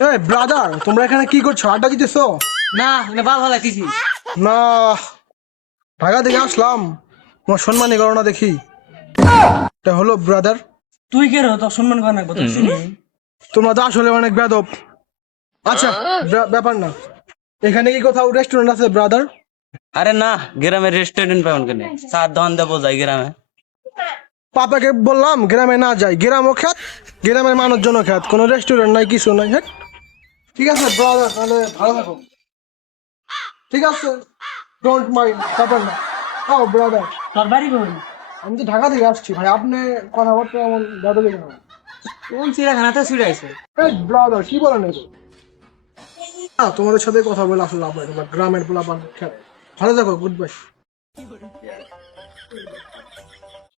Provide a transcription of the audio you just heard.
এই ব্রাদার তোমরা এখানে কি করছ? আড্ডা দিতেছো? না এটা ভালো ভালো লাগতেছি না ঢাকা থেকে আসলাম। তোমার সম্মানই করো না দেখি। এটা হলো ব্রাদার তুই কে রে? তোর সম্মান করা নাকবো তোর শুনি। তোমরা তো আসলে অনেক বেদব আচ্ছা ব্যা- ব্যাপার না। এখানে কি কোথাও রেস্টুরেন্ট আছে ব্রাদার আরে না গ্রামের রেস্টুরেন্ট পাবেন কেন? চার দোকান দেবো যাই গ্রামে। পাপাকে বললাম গ্রামে না যাই গ্রামও খ্যাত গ্রামের মানুষজনও খ্যাত কোনো রেস্টুরেন্ট নাই কিছু নাই হ্যাঁ? ঠিক আছে ব্রাদার তাহলে ভালো থাকো। ঠিক আছে ডোন্ট মাইন্ড ব্যাপার না। ও ব্রাদার তোর বাড়ি কই আমি তো ঢাকা থেকে আসছি ভাই আপনি কথাবার্তা এমন বেদবি কেন কোন চিড়াখানাতে ছিড়াইছে? এই ব্রাদার কি বলেন এটা না তোমাদের সাথে কথা বলে আসলে লাভ হয় গ্রামের পোলাপান ভালো থাকো গুড বাই